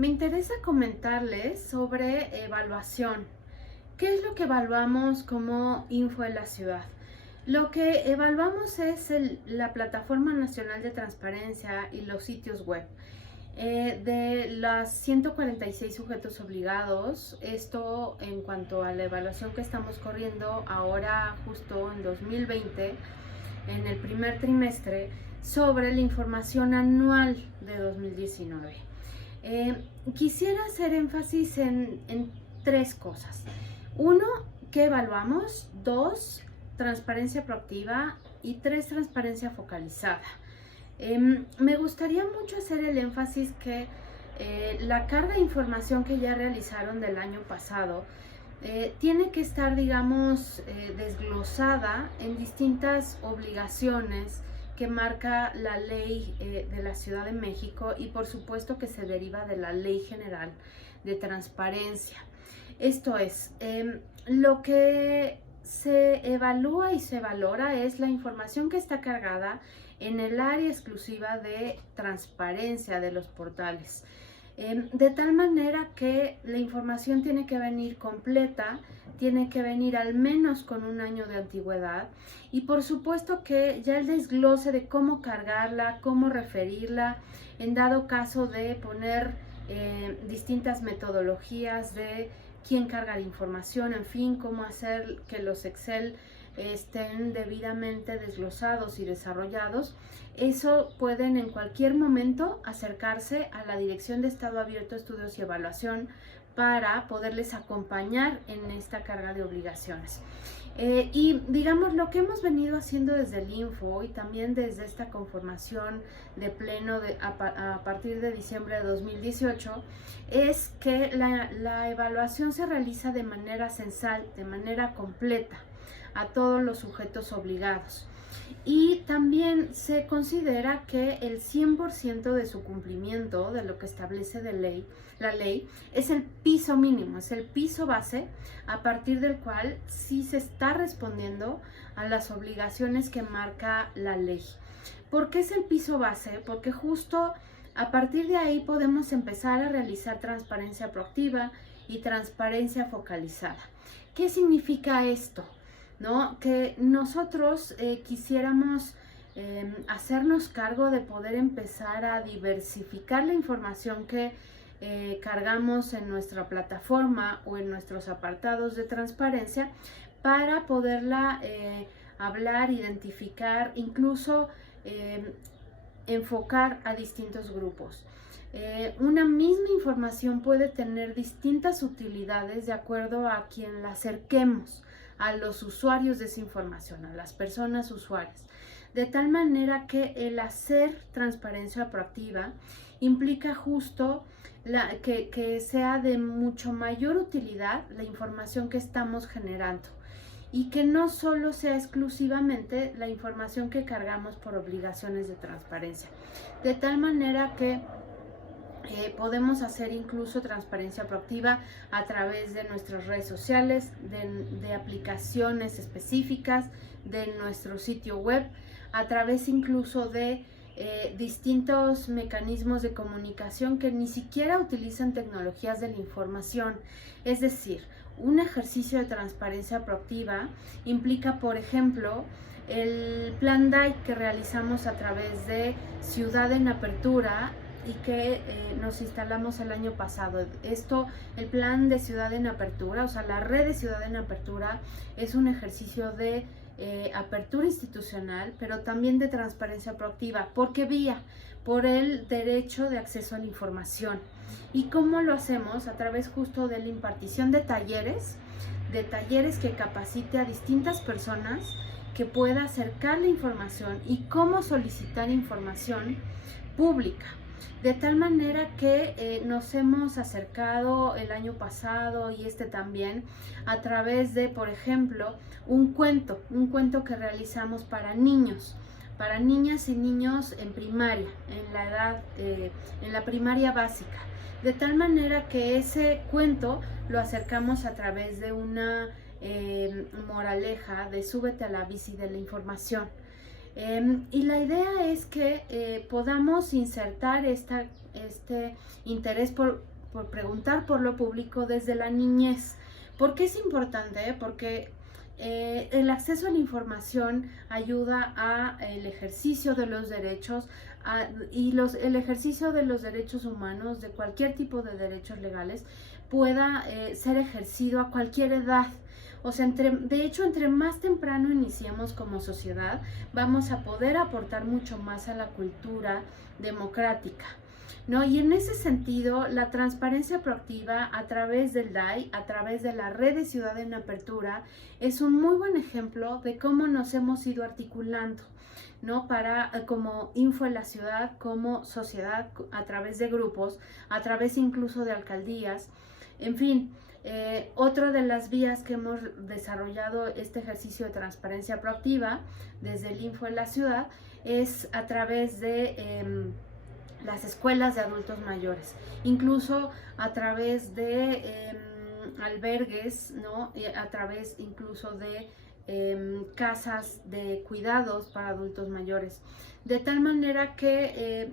Me interesa comentarles sobre evaluación. ¿Qué es lo que evaluamos como Info en la Ciudad? Lo que evaluamos es la Plataforma Nacional de Transparencia y los sitios web. De las 146 sujetos obligados, esto en cuanto a la evaluación que estamos corriendo ahora justo en 2020, en el primer trimestre, sobre la información anual de 2019. Quisiera hacer énfasis en tres cosas. Uno, ¿qué evaluamos? Dos, transparencia proactiva. Y tres, transparencia focalizada. Me gustaría mucho hacer el énfasis que la carga de información que ya realizaron del año pasado tiene que estar, digamos, desglosada en distintas obligaciones que marca la ley de la Ciudad de México y por supuesto que se deriva de la Ley General de Transparencia. Esto es, lo que se evalúa y se valora es la información que está cargada en el área exclusiva de transparencia de los portales. De tal manera que la información tiene que venir completa, tiene que venir al menos con un año de antigüedad y por supuesto que ya el desglose de cómo cargarla, cómo referirla, en dado caso de poner distintas metodologías de quién carga la información, en fin, cómo hacer que los Excel estén debidamente desglosados y desarrollados. Eso pueden en cualquier momento acercarse a la Dirección de Estado Abierto, Estudios y Evaluación para poderles acompañar en esta carga de obligaciones. Y digamos, lo que hemos venido haciendo desde el Info y también desde esta conformación de pleno a partir de diciembre de 2018 es que la evaluación se realiza de manera censal, de manera completa a todos los sujetos obligados. Y también se considera que el 100% de su cumplimiento de lo que establece la ley es el piso mínimo, es el piso base a partir del cual sí se está respondiendo a las obligaciones que marca la ley. ¿Por qué es el piso base? Porque justo a partir de ahí podemos empezar a realizar transparencia proactiva y transparencia focalizada. ¿Qué significa esto? ¿No? Que nosotros quisiéramos hacernos cargo de poder empezar a diversificar la información que cargamos en nuestra plataforma o en nuestros apartados de transparencia para poderla hablar, identificar, incluso enfocar a distintos grupos. Una misma información puede tener distintas utilidades de acuerdo a quien la acerquemos a los usuarios de esa información, a las personas usuarias. De tal manera que el hacer transparencia proactiva implica justo que sea de mucho mayor utilidad la información que estamos generando y que no solo sea exclusivamente la información que cargamos por obligaciones de transparencia. De tal manera que podemos hacer incluso transparencia proactiva a través de nuestras redes sociales, de aplicaciones específicas, de nuestro sitio web, a través incluso de distintos mecanismos de comunicación que ni siquiera utilizan tecnologías de la información. Es decir, un ejercicio de transparencia proactiva implica, por ejemplo, el plan DAI que realizamos a través de Ciudad en Apertura y que nos instalamos el año pasado. El plan de Ciudad en Apertura, o sea, la red de Ciudad en Apertura es un ejercicio de apertura institucional, pero también de transparencia proactiva. ¿Por qué vía? Por el derecho de acceso a la información. ¿Y cómo lo hacemos? A través justo de la impartición de talleres que capacite a distintas personas que pueda acercar la información y cómo solicitar información pública. De tal manera que nos hemos acercado el año pasado y este también a través de, por ejemplo, un cuento que realizamos para niños, para niñas y niños en primaria, en la primaria básica. De tal manera que ese cuento lo acercamos a través de una moraleja de súbete a la bici de la información. Y la idea es que podamos insertar este interés por por preguntar por lo público desde la niñez. ¿Por qué es importante? Porque el acceso a la información ayuda a el ejercicio de los derechos el ejercicio de los derechos humanos, de cualquier tipo de derechos legales, pueda ser ejercido a cualquier edad. O sea, de hecho, entre más temprano iniciemos como sociedad, vamos a poder aportar mucho más a la cultura democrática, ¿no? Y en ese sentido, la transparencia proactiva a través del DAI, a través de la Red de Ciudad en Apertura, es un muy buen ejemplo de cómo nos hemos ido articulando, ¿no? Para como Info en la Ciudad, como sociedad, a través de grupos, a través incluso de alcaldías, en fin. Otra de las vías que hemos desarrollado este ejercicio de transparencia proactiva desde el Info en la Ciudad es a través de las escuelas de adultos mayores, incluso a través de albergues, ¿no? A través incluso de casas de cuidados para adultos mayores, de tal manera que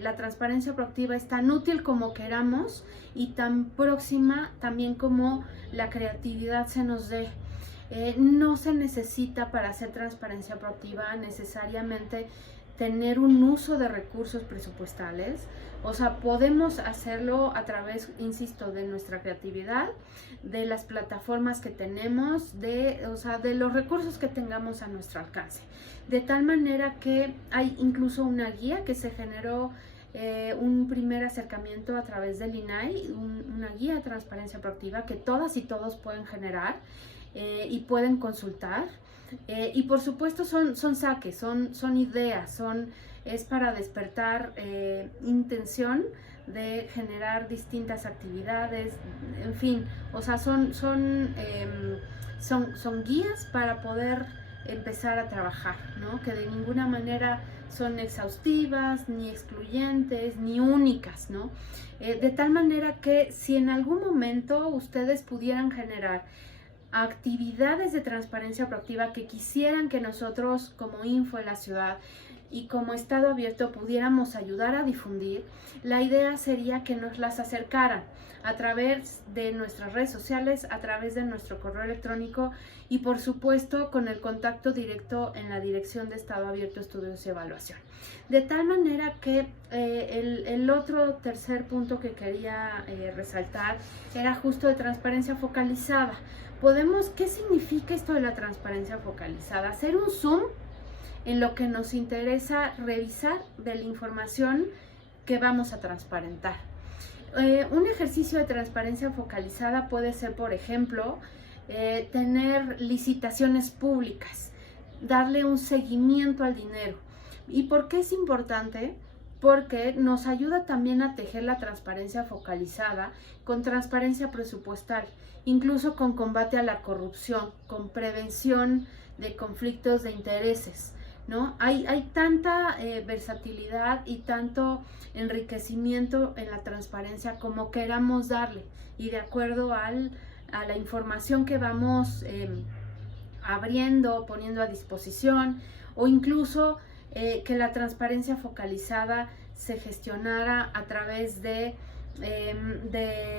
la transparencia proactiva es tan útil como queramos y tan próxima también como la creatividad se nos dé. No se necesita para hacer transparencia proactiva necesariamente tener un uso de recursos presupuestales. O sea, podemos hacerlo a través, insisto, de nuestra creatividad, de las plataformas que tenemos, de los recursos que tengamos a nuestro alcance. De tal manera que hay incluso una guía que se generó, un primer acercamiento a través del INAI, una guía de transparencia proactiva que todas y todos pueden generar y pueden consultar. Y por supuesto son saques, son ideas, es para despertar intención de generar distintas actividades, en fin, o sea, son guías para poder empezar a trabajar, ¿no? Que de ninguna manera son exhaustivas, ni excluyentes, ni únicas, ¿no? De tal manera que si en algún momento ustedes pudieran generar actividades de transparencia proactiva que quisieran que nosotros como Info en la Ciudad y como Estado Abierto pudiéramos ayudar a difundir, la idea sería que nos las acercaran a través de nuestras redes sociales, a través de nuestro correo electrónico y por supuesto con el contacto directo en la Dirección de Estado Abierto, Estudios y Evaluación. De tal manera que el otro tercer punto que quería resaltar era justo de transparencia focalizada. ¿Qué significa esto de la transparencia focalizada? Hacer un zoom en lo que nos interesa revisar de la información que vamos a transparentar. Un ejercicio de transparencia focalizada puede ser, por ejemplo, tener licitaciones públicas, darle un seguimiento al dinero. ¿Y por qué es importante? Porque nos ayuda también a tejer la transparencia focalizada con transparencia presupuestal, incluso con combate a la corrupción, con prevención de conflictos de intereses, ¿no? Hay tanta versatilidad y tanto enriquecimiento en la transparencia como queramos darle y de acuerdo a la información que vamos abriendo, poniendo a disposición o incluso que la transparencia focalizada se gestionara a través de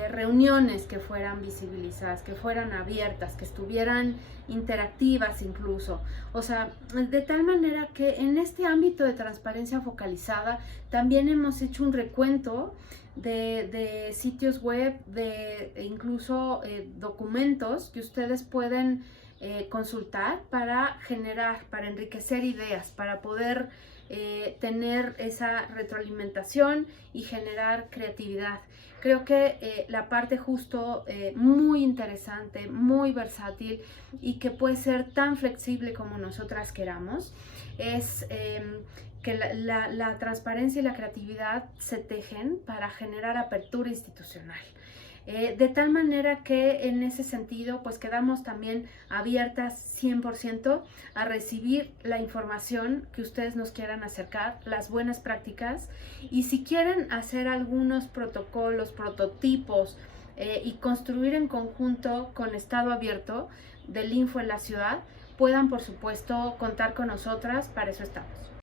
reuniones que fueran visibilizadas, que fueran abiertas, que estuvieran interactivas incluso. O sea, de tal manera que en este ámbito de transparencia focalizada también hemos hecho un recuento de sitios web, de incluso documentos que ustedes pueden consultar para para enriquecer ideas, para poder tener esa retroalimentación y generar creatividad. Creo que la parte justo muy interesante, muy versátil y que puede ser tan flexible como nosotras queramos es que la transparencia y la creatividad se tejen para generar apertura institucional. De tal manera que en ese sentido pues quedamos también abiertas 100% a recibir la información que ustedes nos quieran acercar, las buenas prácticas y si quieren hacer algunos protocolos, prototipos y construir en conjunto con Estado Abierto del Info en la Ciudad, puedan por supuesto contar con nosotras, para eso estamos.